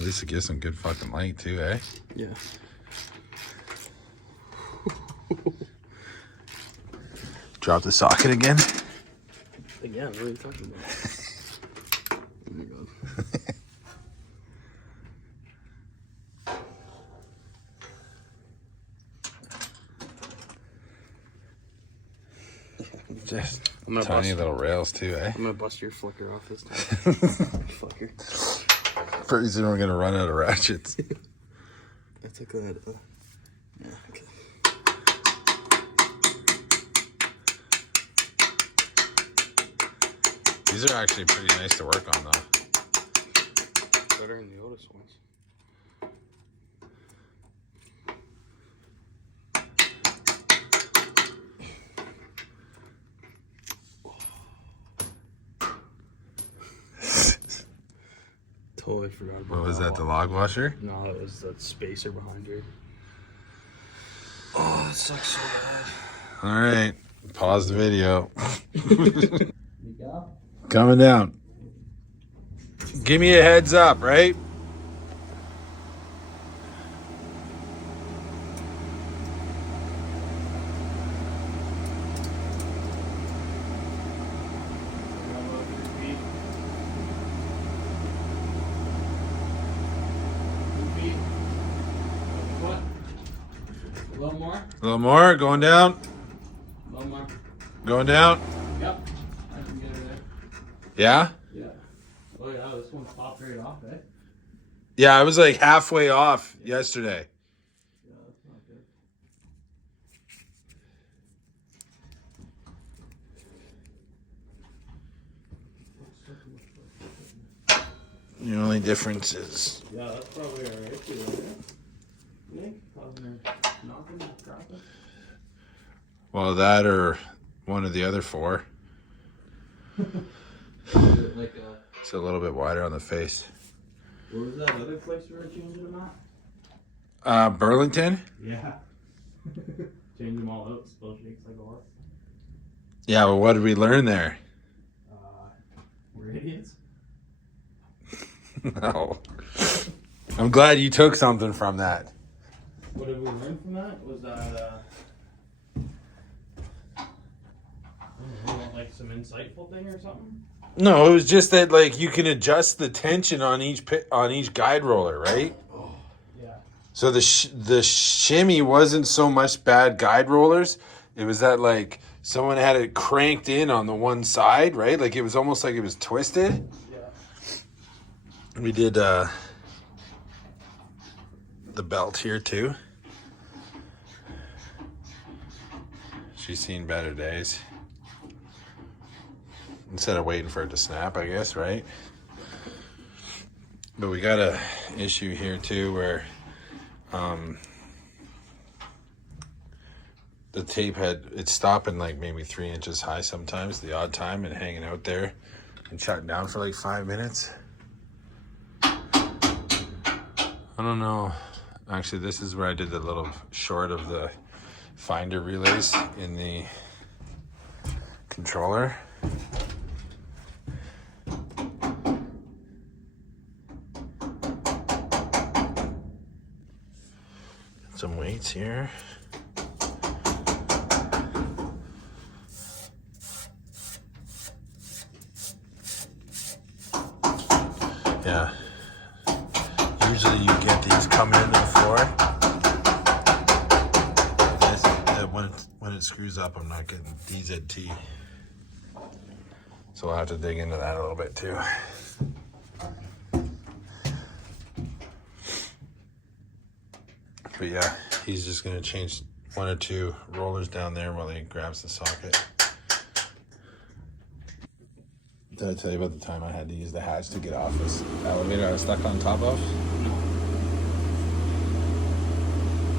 At least it gives some good fucking light too, eh? Yeah. Drop the socket again? Again, what are you talking about? Oh my god. Just tiny little rails too, eh? I'm gonna bust your flicker off this time. Fucker. Pretty soon we're gonna run out of ratchets. I took that. Yeah, okay. These are actually pretty nice to work on though. Better than the Otis ones. Totally forgot about What was that, the log washer? No, it was the spacer behind her. Oh, that sucks so bad. All right, pause the video. You go? Coming down. Give me a heads up, right? A little more? A little more, going down. A little more. Going down. Yep. I can get her there. Yeah? Yeah. Oh yeah, this one popped right off, eh? Yeah, I was like halfway off yesterday. Yeah, that's not good. The only difference is... Yeah, that's probably alright too, right? You think? Causing her knocking and cracking? Well, that or one of the other four. Like It's a little bit wider on the face. what was that other place we were changing them at? Burlington? Yeah. Change them all out, still shakes like a horse. Yeah, well, what did we learn there? We're idiots. No. I'm glad you took something from that. What did we learn from that? Was that I don't know, like some insightful thing or something? No, it was just that like you can adjust the tension on each guide roller, right? Oh, yeah. So the shimmy wasn't so much bad guide rollers. It was that like someone had it cranked in on the one side, right? Like it was almost like it was twisted. Yeah. We did the belt here too. She's seen better days. Instead of waiting for it to snap, I guess, right? But we got a issue here too where the tape it's stopping like maybe 3 inches high sometimes, the odd time, and hanging out there and shutting down for like 5 minutes. I don't know. Actually, this is where I did the little short of the finder relays in the controller. Some weights here. Yeah. Usually you get these coming into the floor. When it screws up, I'm not getting DZT. So I'll have to dig into that a little bit too. But yeah, he's just gonna change 1 or 2 rollers down there while he grabs the socket. Did I tell you about the time I had to use the hatch to get off this elevator I was stuck on top of?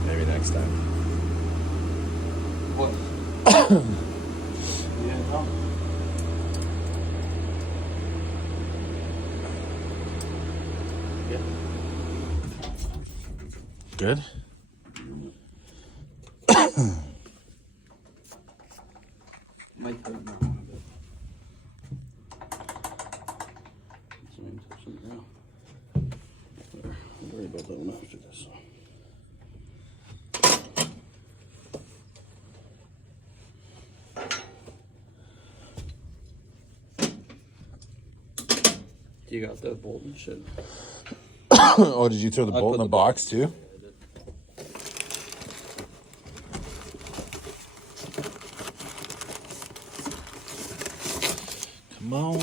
Maybe next time. What? You didn't tell me. Yeah. Good? Might hurt now a bit. That's what I'm touching now. There. worry about that one after this. You got that bolt and shit. Oh, did you throw the bolt in the box too? Come on.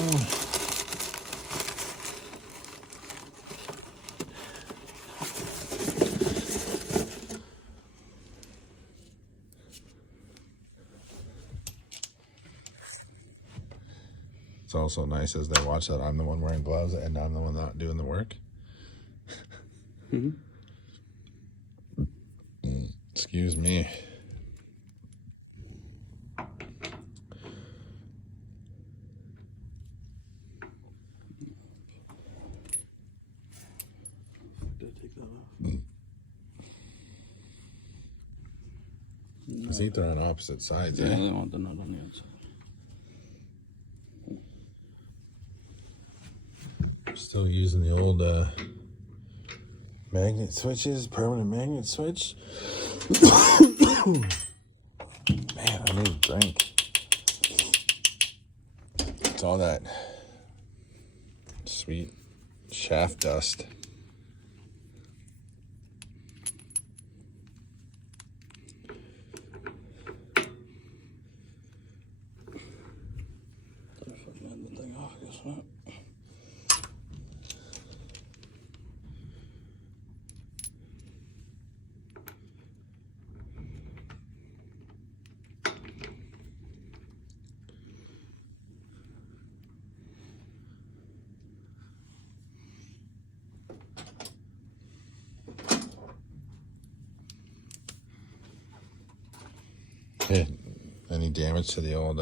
It's also nice as they watch that I'm the one wearing gloves and I'm the one not doing the work. Excuse me. Take that off. I think they're on opposite sides, Yeah, eh? I want the nut on the outside. Still using the old magnet switches, permanent magnet switch. Man, I need a drink. It's all that sweet shaft dust. I fucking had the thing off, I guess not. Hey, any damage to the old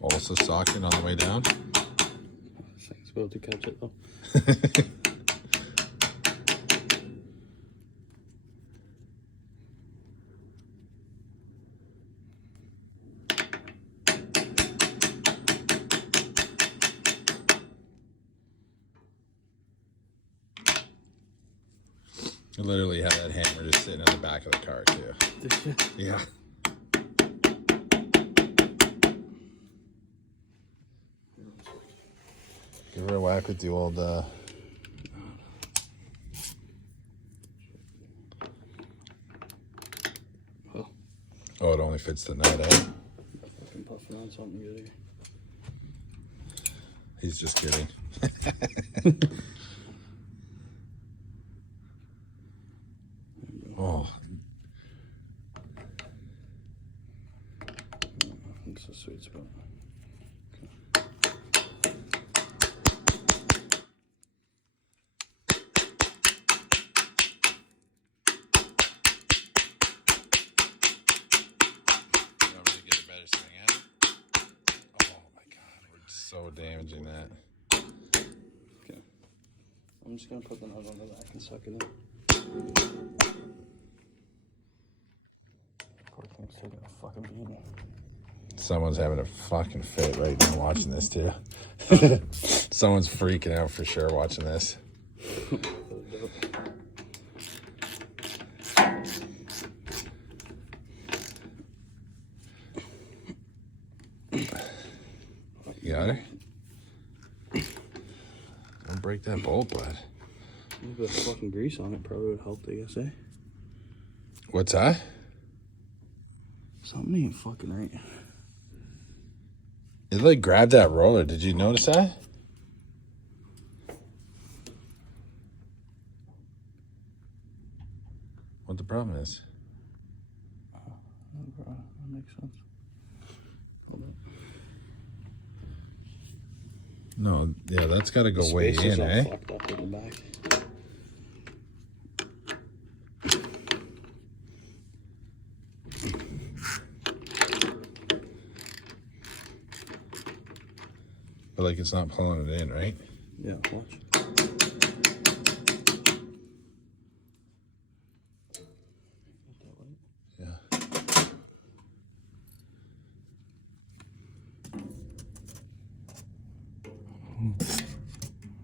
also socket on the way down? This thing's about to catch it though. I literally had that hammer just sitting in the back of the car too. Yeah. Give her a whack with the old Oh, it only fits the nut, eh? Fucking puffing on something good here. He's just kidding. Oh, It's a sweet spot. you want me to get a better swing at it? Oh my god, we're so damaging that. Okay. I'm just gonna put the nut on the back and suck it in. Poor thing's taking a fucking beating. Someone's having a fucking fit right now watching this too. Someone's freaking out for sure watching this. You got it? Don't break that bolt, bud. A little bit of fucking grease on it probably would help, I guess, eh? What's that? Something ain't fucking right. It like grabbed that roller. Did you notice that? What the problem is? That makes sense. Hold on. No, yeah, that's got to go The way space is in, all eh? fucked up in the back. But like it's not pulling it in, right? Yeah, watch. Yeah.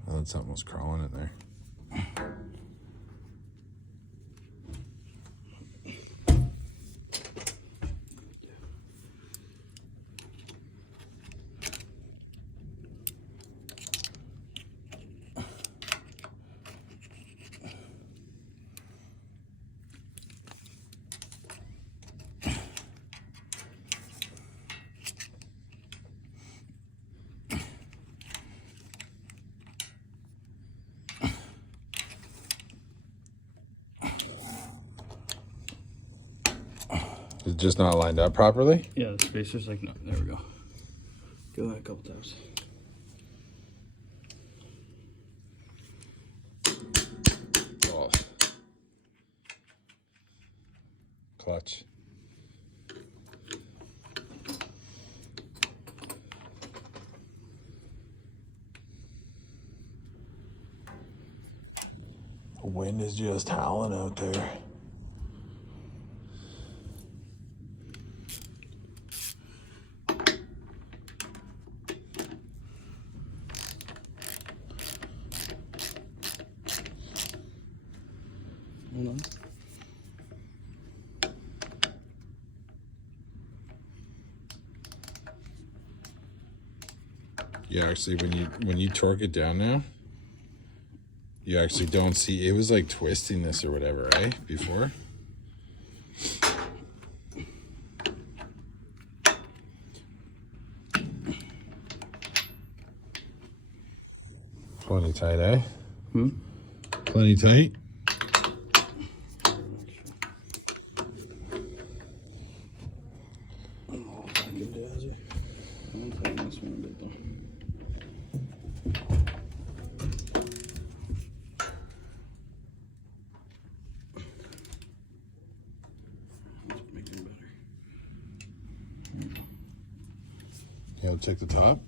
Oh, that's something was crawling in there. It's just not lined up properly? Yeah, the spacer's like, no, there we go. Go that a couple times. Oh. Clutch. The wind is just howling out there. Hold on. Yeah, actually, when you torque it down now, you actually don't see. It was like twisting this or whatever, right? Before. Plenty tight, eh? Plenty tight. Yeah, check the top.